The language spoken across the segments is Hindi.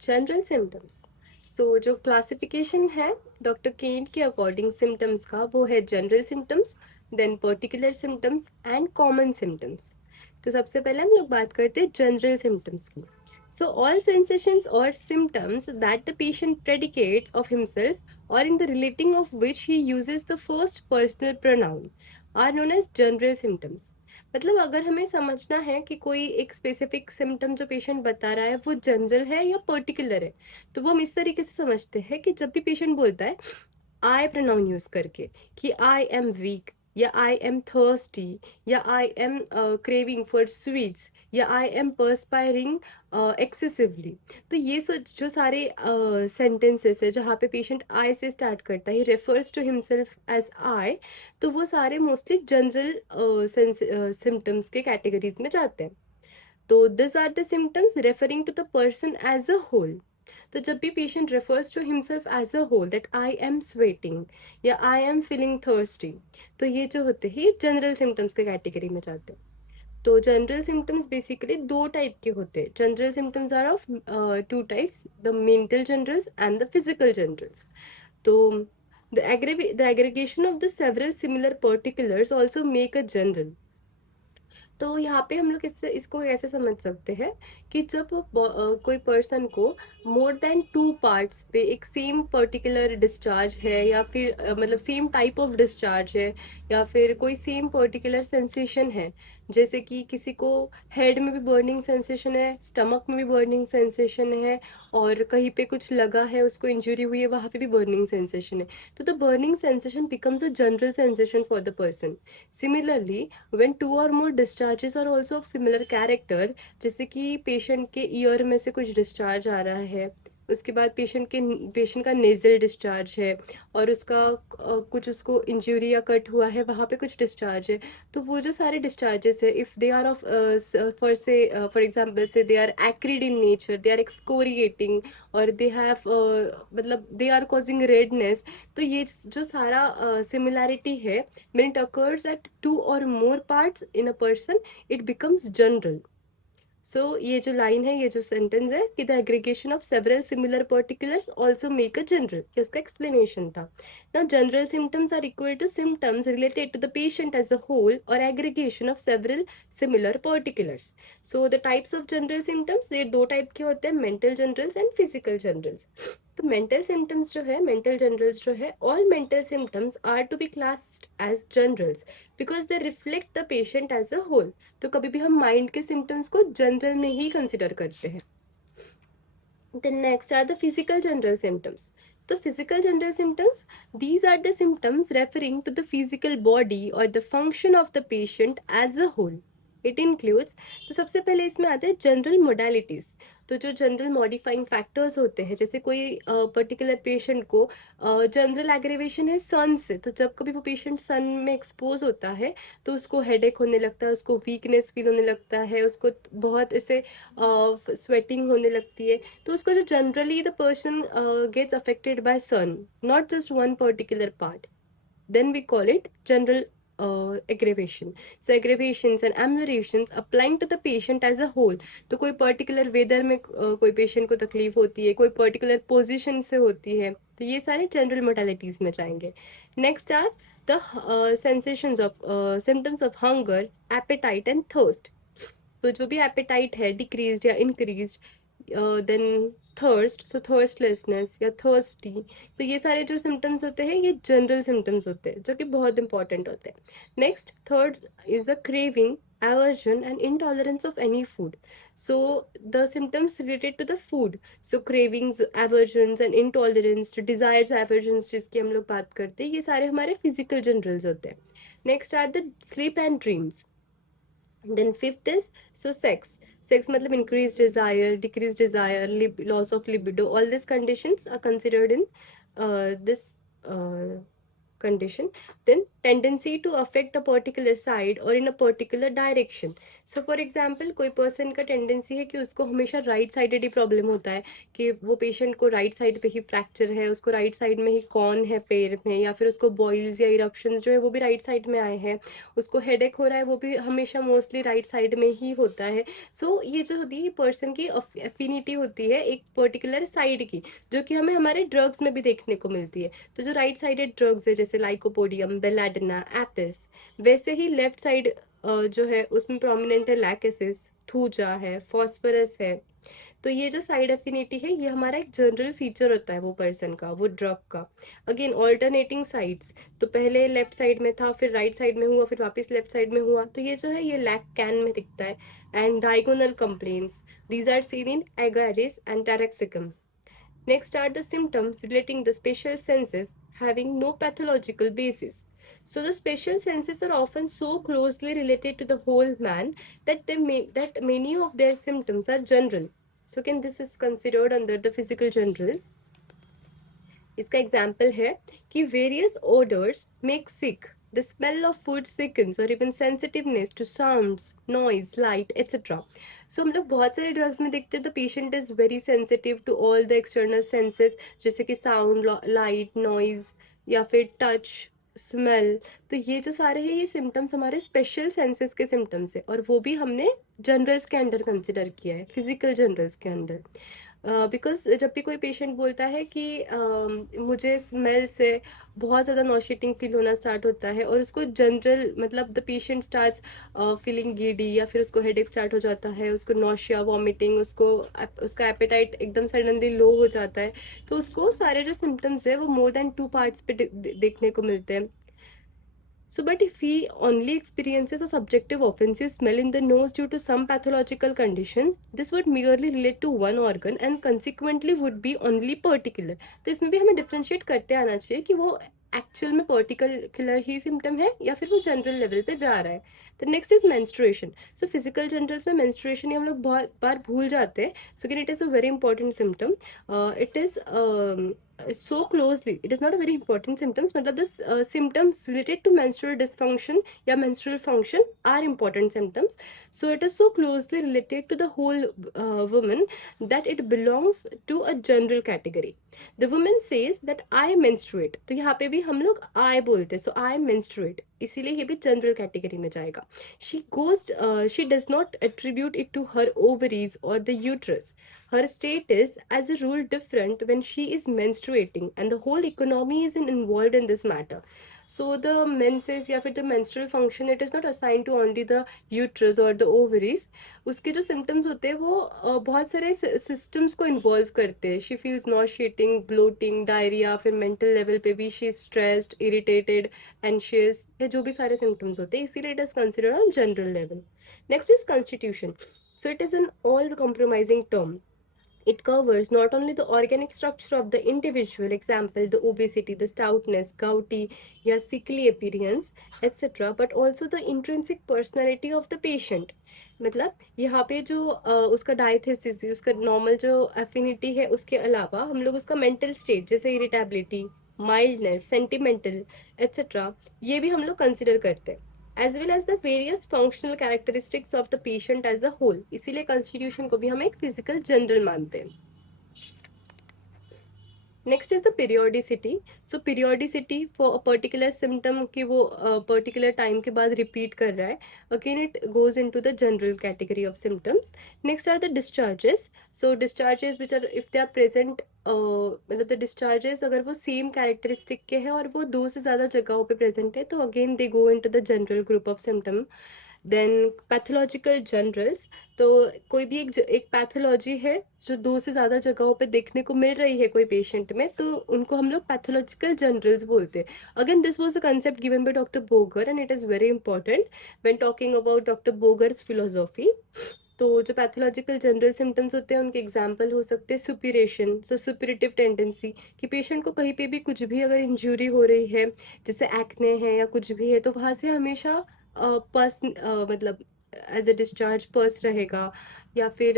General symptoms. जो क्लासिफिकेशन है डॉक्टर केंट के अकॉर्डिंग सिम्टम्स का, वो है general symptoms, then particular symptoms and common symptoms. तो सबसे पहले हम लोग बात करते हैं जनरल सिम्टम्स की। ऑल सेंसेशंस और symptoms that the patient predicates of himself और in the relating of which he uses the first personal pronoun are known as general symptoms. मतलब अगर हमें समझना है कि कोई एक स्पेसिफिक सिम्टम जो पेशेंट बता रहा है वो जनरल है या पर्टिकुलर है, तो वो हम इस तरीके से समझते हैं कि जब भी पेशेंट बोलता है आई प्रोनाउन यूज करके कि आई एम वीक या आई एम थर्स्टी या I M craving for sweets या आई एम पर्सपायरिंग एक्सेसिवली, तो ये जो सारे सेंटेंसेस है जहाँ पे पेशेंट आई से स्टार्ट करता है, refers to himself as I, तो वो सारे मोस्टली जनरल सिम्टम्स के कैटेगरीज में जाते हैं। तो this are the symptoms referring to the person as a whole. तो जब भी patient refers to himself as a whole that I am sweating या आई एम फीलिंग थर्स्टी, तो ये जो होते हैं ये जनरल सिम्टम्स के कैटेगरी में जाते हैं। तो जनरल सिम्टम्स बेसिकली दो टाइप के होते हैं। General symptoms are of two types, the mental generals and the physical generals. तो the aggregation of the several similar particulars also make a general। तो यहाँ पे हम लोग इसको ऐसे समझ सकते हैं कि जब कोई पर्सन को मोर देन टू पार्ट्स पे एक सेम पर्टिकुलर डिस्चार्ज है या फिर मतलब सेम टाइप ऑफ डिस्चार्ज है या फिर कोई सेम पर्टिकुलर सेंसेशन है, जैसे कि किसी को हेड में भी बर्निंग सेंसेशन है, स्टमक में भी बर्निंग सेंसेशन है, और कहीं पे कुछ लगा है, उसको इंजरी हुई है, वहां पे भी बर्निंग सेंसेशन है, तो the burning sensation becomes a general sensation for the person. Similarly when two or more discharges are also of similar character, जैसे कि पेशेंट के ईयर में से कुछ डिस्चार्ज आ रहा है, उसके बाद पेशेंट का नेजल डिस्चार्ज है, और उसका कुछ उसको इंजरी या कट हुआ है वहाँ पे कुछ डिस्चार्ज है, तो वो जो सारे डिस्चार्जेस है if they are of for example say they are acrid in nature, they are excoriating, और दे हैव मतलब दे आर कॉजिंग रेडनेस, तो ये जो सारा सिमिलैरिटी है when it occurs at two or more parts in a person, it becomes general। ये जो लाइन है, ये जो सेंटेंस है कि the aggregation of several similar particulars also make a general, इसका एक्सप्लेनेशन था। Now general symptoms are equal to symptoms related to the patient as a whole और aggregation of several similar particulars. The types of general symptoms, ये दो टाइप के होते हैं, mental generals and physical generals. तो मेंटल सिम्टम्स जो है, मेंटल जनरल्स जो है, all mental symptoms are to be classed as generals because they reflect the patient as a whole. तो कभी भी हम माइंड के सिम्टम्स को जनरल में ही कंसिडर करते हैं। Then next are the physical general symptoms। तो physical general symptoms, these are the symptoms referring to the physical body or the function of the patient as a whole। It includes, तो सबसे पहले इसमें आते हैं जनरल मोडालिटीज। तो जो जनरल मॉडिफाइंग फैक्टर्स होते हैं, जैसे कोई पर्टिकुलर पेशेंट को जनरल एग्रेवेशन है सन से, तो जब कभी वो पेशेंट सन में एक्सपोज होता है तो उसको हेडेक होने लगता है, उसको वीकनेस फील होने लगता है, उसको बहुत ऐसे स्वेटिंग होने लगती है। तो उसको जो generally the person gets affected by sun, not just one particular part, then we call it general aggravation। Aggravations and ameliorations applying to the patient as a whole। तो कोई पर्टिकुलर वेदर में कोई पेशेंट को तकलीफ होती है, कोई पर्टिकुलर पोजीशन से होती है, तो ये सारे जनरल मोडालिटीज में जाएंगे। Next are the sensations of symptoms of hunger, appetite and thirst. तो जो भी एपेटाइट है डिक्रीज या इंक्रीज, देन थर्स्ट, थर्स्टलेसनेस या थर्स्टी, तो ये सारे जो सिम्टम्स होते हैं ये जनरल सिम्टम्स होते हैं जो कि बहुत इंपॉर्टेंट होते हैं। Next third is a craving, aversion and intolerance of any food। so the symptoms related to the food, cravings, aversions and intolerance, desires, aversions जिसकी हम लोग बात करते हैं, ये सारे हमारे physical generals होते हैं। Next are the sleep and dreams। then fifth is sex मतलब increased desire, decreased desire, loss of libido, all these conditions are considered in this condition. Then tendency to affect a particular side or in a particular direction. So for example, कोई person का tendency है कि उसको हमेशा right sided ही problem होता है, कि वो patient को right side पे ही fracture है, उसको right side में ही कौन है पैर में, या फिर उसको boils या eruptions जो है वो भी right side में आए हैं, उसको headache हो रहा है वो भी हमेशा mostly right side में ही होता है. So ये जो होती है person की affinity होती है एक particular side की, जो कि हमें हमारे ड्रग्स में भी देखने को मिलती है. तो जो राइट साइडेड ड्रग्स है जैसे लाइकोपोडियम, बेलाडिना, एपिस, वैसे ही लेफ्ट साइड जो है उसमें प्रोमिनेंट है लैकेसिस, थूजा है, फॉस्फोरस है. तो ये जो साइड एफिनिटी है ये हमारा एक जनरल फीचर होता है वो पर्सन का, वो ड्रग का. अगेन ऑल्टरनेटिंग साइड्स, तो पहले लेफ्ट साइड में था, फिर राइट साइड में हुआ, फिर वापस लेफ्ट साइड में हुआ, तो ये जो है ये लैक कैन में दिखता है. And diagonal complaints, these are seen in Agaricus and Taraxacum. Next are the symptoms relating the special senses having no pathological basis. So the special senses are often so closely related to the whole man that that many of their symptoms are general. So again this is considered under the physical generals. इसका एग्जाम्पल है कि various odors make sick, the smell of food sickens, or even sensitiveness to sounds, noise, light, etc. So हम लोग बहुत सारे ड्रग्स में देखते हैं the patient is very sensitive to all the external senses, जैसे कि साउंड, लाइट, नॉइज या फिर टच, स्मेल. तो ये जो सारे हैं ये सिम्टम्स हमारे स्पेशल सेंसेस के सिम्टम्स है, और वो भी हमने जनरल्स के अंडर कंसिडर किया है, फिजिकल जनरल्स के अंदर. बिकॉज जब भी कोई पेशेंट बोलता है कि मुझे स्मेल से बहुत ज़्यादा नॉशिटिंग फील होना स्टार्ट होता है, और उसको जनरल मतलब the patient starts feeling giddy, या फिर उसको हेडेक स्टार्ट हो जाता है, उसको नॉशिया, वॉमिटिंग, उसका एपेटाइट एकदम सडनली लो हो जाता है, तो उसको सारे जो सिम्टम्स है वो मोर देन 2 पार्ट्स पे देखने को मिलते हैं. So, but if he only experiences a subjective offensive smell in the nose due to some pathological condition, this would merely relate to one organ and consequently would be only particular. तो इसमें भी हमें differentiate करते आना चाहिए कि वो एक्चुअल में पर्टिकुलर ही सिम्टम है या फिर वो जनरल लेवल पे जा रहा है. तो next is menstruation. So physical generals में मेंस्ट्रुएशन हम लोग बहुत बार भूल जाते हैं. So can it is a very important symptom. It is so closely, it is not a very important symptoms, मतलब this symptoms related to menstrual dysfunction या menstrual function are important symptoms. So it is so closely related to the whole woman that it belongs to a general category. The woman says that I menstruate, तो यहाँ पे भी हम लोग I बोलते हैं, so I menstruate, इसीलिए ये भी जनरल कैटेगरी में जाएगा. She does not attribute it to her ovaries or the uterus. Her state is as a rule different when she is menstruating, and the whole economy is involved in this matter. So the menses या फिर the menstrual function, it is not assigned to only the uterus or the ovaries. उसके जो symptoms होते हैं वो बहुत सारे systems को involve करते हैं. She feels nauseating, bloating, diarrhea, फिर mental level पे भी she is stressed, irritated, anxious, ये जो भी सारे symptoms होते हैं, इसीलिए it is considered on general level. Next is constitution. So it is an all compromising term. It covers not only the organic structure of the individual, example the obesity, the stoutness, gouty या sickly appearance, etc., but also the intrinsic personality of the patient. मतलब यहाँ पे जो उसका डायथेसिस, उसका नॉर्मल जो एफिनिटी है, उसके अलावा हम लोग उसका मेंटल स्टेट जैसे इरिटेबिलिटी, माइल्डनेस, सेंटिमेंटल, एट्सेट्रा, ये भी हम लोग कंसिडर करते हैं, as well as the various functional characteristics of the patient as a whole. इसीलिए constitution को भी हम एक physical general मानते हैं. Next is the periodicity. So periodicity for a particular symptom कि वो particular time के बाद repeat कर रहा है. Again it goes into the general category of symptoms. Next are the discharges. So discharges which are if they are present मतलब the discharges अगर वो same characteristic के हैं और वो 2 से ज़्यादा जगहों पे present है, तो again they go into the general group of symptom. Then pathological generals, तो कोई भी एक पैथोलॉजी है जो 2 से ज़्यादा जगहों पे देखने को मिल रही है कोई पेशेंट में, तो उनको हम लोग पैथोलॉजिकल जनरल्स बोलते हैं. Again this was a concept given by doctor Boger and it is very important when talking about doctor Boger's philosophy. तो जो पैथोलॉजिकल जनरल सिम्टम्स होते हैं उनके एग्जाम्पल हो सकते हैं सुपीरेशन, सो सुपीरेटिव टेंडेंसी, कि पेशेंट को कहीं पे भी कुछ भी अगर इंजरी हो रही है, जैसे एक्ने है या कुछ भी है, तो वहाँ से हमेशा मतलब एज अ डिस्चार्ज पर्स रहेगा, या फिर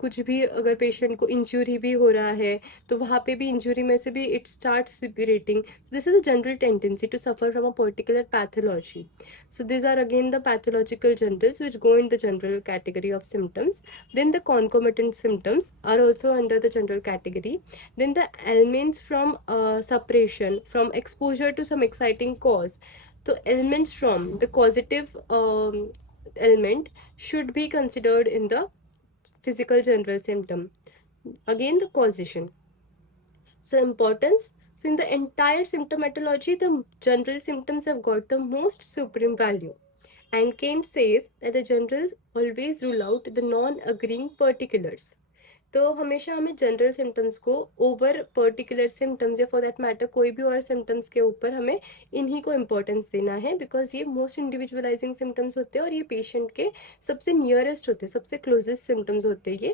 कुछ भी अगर पेशेंट को इंजरी भी हो रहा है तो वहाँ पे भी इंजरी में से भी it start suppurating. This is a general tendency to suffer from a particular pathology. So these are again the pathological generals which go in the general category of symptoms. Then the concomitant symptoms are also under the general category. Then the elements from suppression, from exposure to some exciting cause. So elements from the causative element should be considered in the physical general symptom. Again the causation. So importance. So in the entire symptomatology, the general symptoms have got the most supreme value. And Kant says that the generals always rule out the non-agreeing particulars. तो हमेशा हमें जनरल सिम्टम्स को ओवर पर्टिकुलर सिम्टम्स या फॉर दैट मैटर कोई भी और सिम्टम्स के ऊपर हमें इन्हीं को इम्पोर्टेंस देना है, बिकॉज ये मोस्ट इंडिविजुअलाइजिंग सिम्टम्स होते हैं और ये पेशेंट के सबसे नियरेस्ट होते हैं, सबसे क्लोजेस्ट सिम्टम्स होते हैं ये